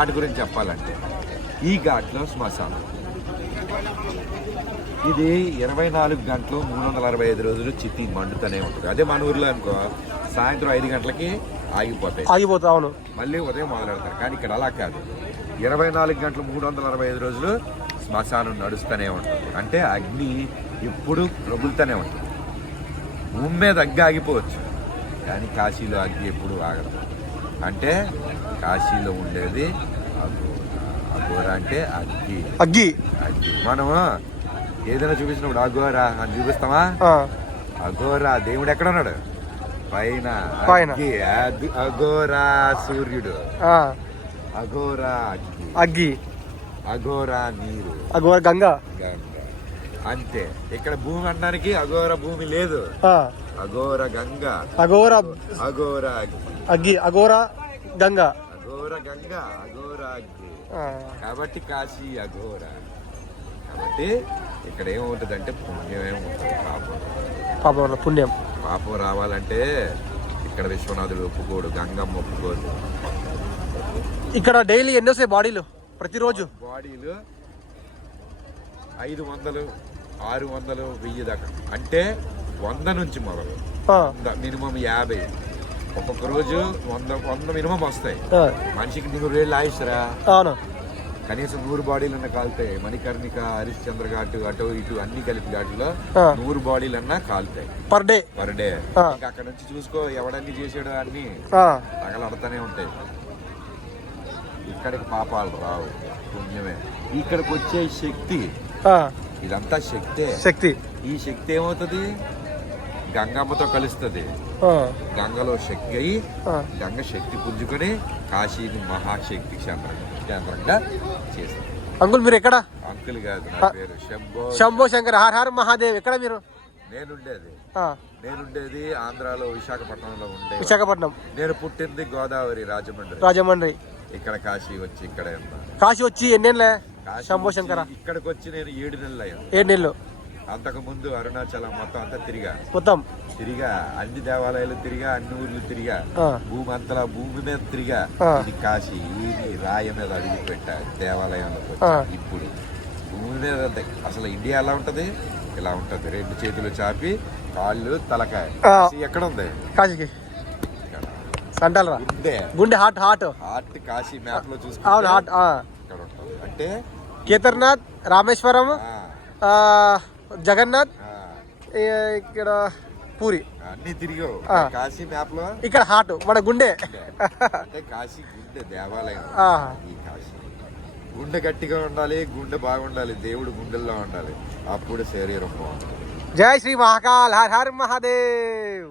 వాటి గురించి చెప్పాలంటే ఈ ఘాట్లో శ్మశానం ఇది 24 గంటలు 365 రోజులు చిత్తి మండుతూనే ఉంటుంది. అదే మన ఊర్లో అనుకో సాయంత్రం 5 గంటలకి ఆగిపోతాయి. అవును, మళ్ళీ ఉదయం మొదలెడతారు. కానీ ఇక్కడ అలా కాదు, 24 గంటలు 365 రోజులు శ్మశానం నడుస్తూనే ఉంటుంది. అంటే అగ్ని ఎప్పుడు రగులుతూనే ఉంటుంది. భూమి మీద అగ్గి ఆగిపోవచ్చు, కానీ కాశీలో అగ్గి ఎప్పుడు ఆగదు. అంటే కాశీలో ఉండేది అఘోర, అంటే అగ్గి అగ్గి అగ్గి. మనం ఏదైనా చూపించినప్పుడు అఘోరా అని చూపిస్తామా? అఘోరా దేవుడు ఎక్కడ ఉన్నాడు? పైన. అఘోరా సూర్యుడు, అఘోరా అగ్గి, అఘోరా నీరు, అఘోర గంగా. అంతే. ఇక్కడ భూమి అనడానికి అఘోర భూమి లేదు, అఘోర గంగా, అఘోర అఘోర అగ్గి, అఘోర గంగా, అఘోర గంగా, అఘోర అగ్గి. కాబట్టి కాశీ అఘోర. కాబట్టి ఇక్కడ ఏముంటదంటే పుణ్యం ఏముంటుంది, పాపం పుణ్యం. పాపం రావాలంటే ఇక్కడ విశ్వనాథుడు ఒప్పుకోడు, గంగమ్మ ఒప్పుకోదు. ఇక్కడ డైలీ ఎన్ని వస్తాయి బాడీలు? ప్రతిరోజు బాడీలు 500, 600, 1000 దాకా. అంటే 100 నుంచి మొదలు మినిమం 50. ఒక్కొక్క రోజు 100 మినిమం వస్తాయి. మనిషికి 100 ఏళ్ళు ఆయుష్రా. అవును, కనీసం 100 బాడీలన్నా కాలుతాయి. మణికర్ణిక, హరిశ్చంద్ర ఘాటు, అటు ఇటు అన్ని కలిపి ఘాటులో 100 బాడీలన్నా కాలుతాయి పర్ డే. అక్కడ నుంచి చూసుకో, ఎవడన్నీ చేసాడో అన్ని తగలడతానే ఉంటాయి. ఇక్కడికి పాపాలు రావు, పుణ్యమే. ఇక్కడికి వచ్చే శక్తి, ఇదంతా శక్తి. ఈ శక్తి ఏమవుతుంది? గంగమ్మతో కలుస్తుంది. గంగలో శక్తి అయి గంగ శక్తి పుంజుకొని కాశీని మహాశక్తి కేంద్రంగా చేశారు. అంకుల్ మీరు ఎక్కడ? అంకుల్ కాదు, నా పేరు శంభో శంకర్. హర హర మహాదేవ్. ఎక్కడ మీరు? నేనుండేది ఆంధ్రాలో విశాఖపట్నంలో ఉండే. విశాఖపట్నం. నేను పుట్టింది గోదావరి, రాజమండ్రి. ఇక్కడ కాశీ వచ్చి ఇక్కడే ఉన్నా. కాశీ వచ్చి ఎన్నేళ్ళే? శంభో శంకర ఇక్కడికి వచ్చి నేను 7 నెలలు అయ్యాను. 7 నెలలు. అంతకు ముందు అరుణాచలం మొత్తం అంతా తిరిగా, అన్ని దేవాలయాలు తిరిగా, అన్ని ఊర్లు తిరిగా, భూమి అంతలా భూమి మీద తిరిగా. ఇది కాశీ, ఇది రాయి మీద అడుగు పెట్టా దేవాలయంలో. ఇప్పుడు భూమి మీద అసలు ఇండియా ఎలా ఉంటది? ఇలా ఉంటది. 2 చేతులు చాపి, కాళ్ళు, తలకాయ. ఎక్కడ ఉంది కాశీకి? గుండె హార్ట్ కాశీ మ్యాప్ లో చూసుకుంటే ఇక్కడ ఉంటుంది. అంటే కేదార్నాథ్, రామేశ్వరం, జగన్నాథ్, ఇక్కడ పూరి అన్ని తిరిగావు. కాశీ మ్యాప్ లో ఇక్కడ హార్ట్ మన గుండె. అంటే కాశీ గుండె దేవాలయం. ఈ కాశీ గుండె గట్టిగా ఉండాలి, గుండె బాగుండాలి, దేవుడు గుండెల్లో ఉండాలి, అప్పుడు శరీరం బాగుంటుంది. జై శ్రీ మహాకాల్. హర్ హర్ మహాదేవ్.